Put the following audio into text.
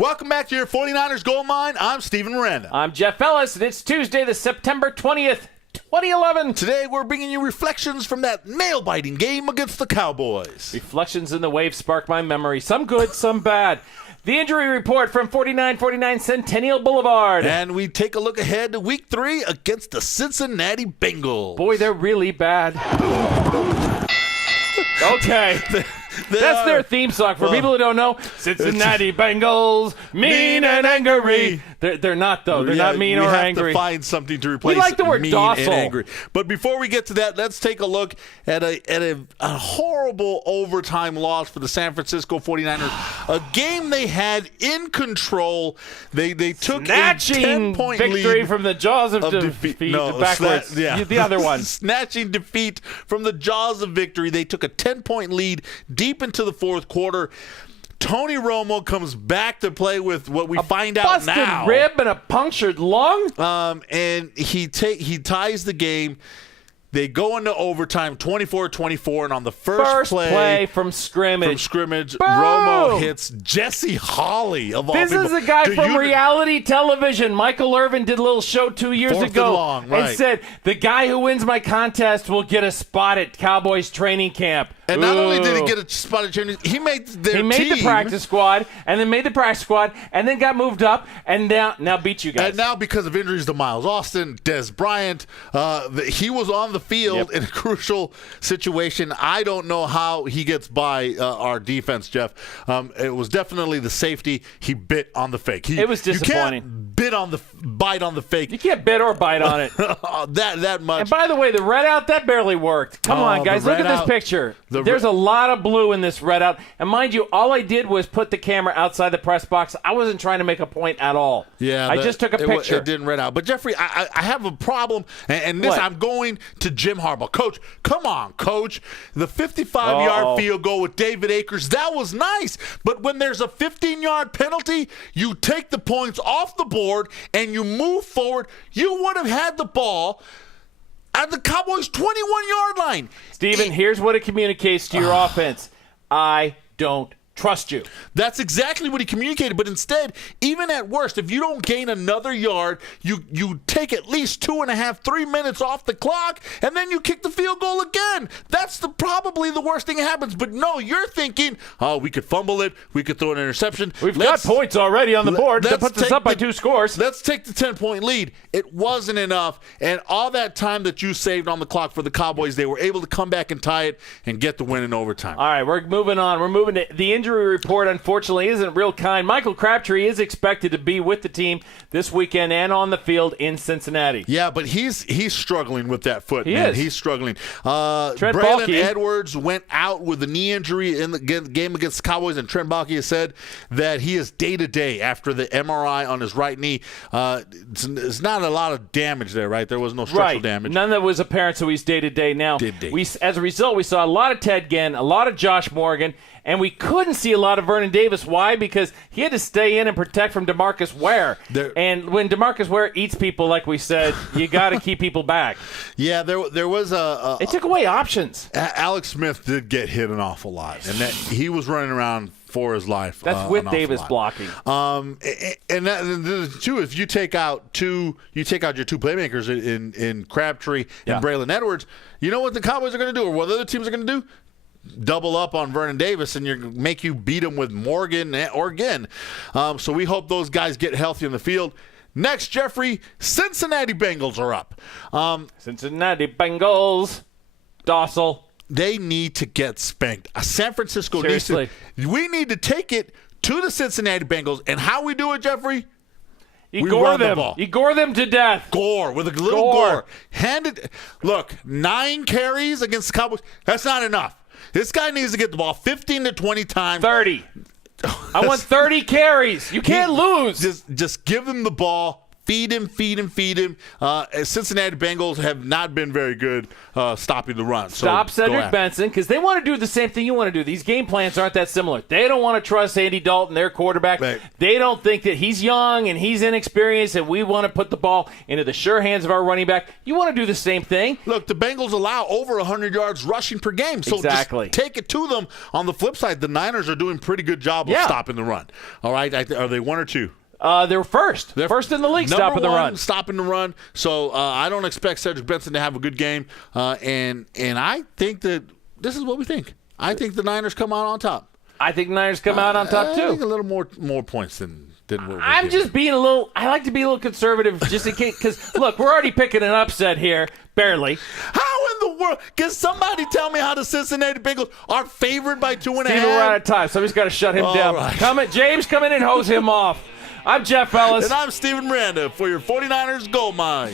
Welcome back to your 49ers Gold Mine. I'm Steven Miranda. I'm Jeff Ellis, and it's Tuesday, the September 20th, 2011. Today we're bringing you reflections from that nail-biting game against the Cowboys. Reflections in the wave spark my memory. Some good, some bad. The injury report from 4949 Centennial Boulevard. And we take a look ahead to Week 3 against the Cincinnati Bengals. Boy, they're really bad. Okay. That's their theme song. For people who don't know, Cincinnati Bengals, mean and angry. They're not, though. They're not mean or angry. We have to find something to replace we like the word mean docile. and angry. But before we get to that, let's take a look at a horrible overtime loss for the San Francisco 49ers. A game they had in control. They took Snatching a 10-point victory lead from the jaws of defeat. No, backwards. The other one. Snatching defeat from the jaws of victory. They took a 10-point lead deep into the fourth quarter. Tony Romo comes back to play with what we find out now. A busted rib and a punctured lung. And he ties the game. They go into overtime, 24-24, and on the first play from scrimmage, Romo hits Jesse Holley of all people. This is a guy from reality television. Michael Irvin did a little show 2 years ago and said, the guy who wins my contest will get a spot at Cowboys training camp. And not only did he get a spot at training, he made the practice squad, and then made the practice squad, and then got moved up, and now beat you guys. And now because of injuries to Miles Austin, Des Bryant, he was on the field in a crucial situation. I don't know how he gets by our defense, Jeff. It was definitely the safety. He bit on the fake. It was disappointing. You can't bite on the fake. You can't bit or bite on it. that much. And by the way, the red out, that barely worked. Come on, guys. Look at this picture. There's a lot of blue in this red out. And mind you, all I did was put the camera outside the press box. I wasn't trying to make a point at all. Yeah, I just took a picture. It didn't red out. But, Jeffrey, I have a problem. And this, I'm going to Jim Harbaugh. Coach, come on, Coach. The 55-yard field goal with David Akers, that was nice. But when there's a 15-yard penalty, you take the points off the board and you move forward. You would have had the ball at the Cowboys' 21-yard line. Steven, here's what it communicates to your offense. I don't trust you. That's exactly what he communicated. But instead, even at worst, if you don't gain another yard, you take at least 2.5, 3 minutes off the clock, and then you kick the field goal again. That's probably the worst thing that happens. But no, you're thinking, oh, we could fumble it. We could throw an interception. We've got points already on the board. That puts us up by 2 scores. Let's take the 10-point lead. It wasn't enough. And all that time that you saved on the clock for the Cowboys, they were able to come back and tie it and get the win in overtime. All right, we're moving on. We're moving to the injury report, unfortunately, isn't real kind. Michael Crabtree is expected to be with the team this weekend and on the field in Cincinnati. Yeah, but he's struggling with that foot, man. He's struggling. Trent Braylon Balkey. Edwards went out with a knee injury in the game against the Cowboys, and Trent Balkey has said that he is day-to-day after the MRI on his right knee. It's not a lot of damage there, right? There was no structural damage. None that was apparent, so he's day-to-day now. As a result, we saw a lot of Ted Ginn, a lot of Josh Morgan, and we couldn't see a lot of Vernon Davis. Why? Because he had to stay in and protect from DeMarcus Ware. And when DeMarcus Ware eats people, like we said, you got to keep people back. Yeah, there was it took away options. Alex Smith did get hit an awful lot, and that he was running around for his life. That's with Davis blocking. And too, if you take out your two playmakers in Crabtree and Braylon Edwards, you know what the Cowboys are going to do, or what other teams are going to do? Double up on Vernon Davis and make you beat him with Morgan or Ginn. So we hope those guys get healthy in the field. Next, Jeffrey, Cincinnati Bengals are up. Cincinnati Bengals, docile. They need to get spanked. San Francisco Seriously. we need to take it to the Cincinnati Bengals. And how we do it, Jeffrey? You gore them. You gore them to death. Gore with a little gore. Look, 9 carries against the Cowboys. That's not enough. This guy needs to get the ball 15 to 20 times. 30. I want 30 carries. You can't lose. Just give him the ball Feed him. Cincinnati Bengals have not been very good stopping the run. So stop Cedric Benson, because they want to do the same thing you want to do. These game plans aren't that similar. They don't want to trust Andy Dalton, their quarterback. Right. They don't think that he's young and he's inexperienced and we want to put the ball into the sure hands of our running back. You want to do the same thing. Look, the Bengals allow over 100 yards rushing per game. So exactly. Just take it to them. On the flip side, the Niners are doing a pretty good job of stopping the run. All right? Are they 1 or 2? They're first. They're first in the league stopping the run. Stopping the run. So I don't expect Cedric Benson to have a good game. And I think that this is what we think. I think the Niners come out on top. I think the Niners come out on top, too. I think a little more points than what we're I'm getting. just being I like to be a little conservative just in case. Because, look, we're already picking an upset here. Barely. How in the world? Can somebody tell me how the Cincinnati Bengals are favored by 2.5? Steve, we're out of time. Somebody's got to shut him down. Right. James, come in and hose him off. I'm Jeff Ellis. And I'm Steven Miranda for your 49ers Gold Mine.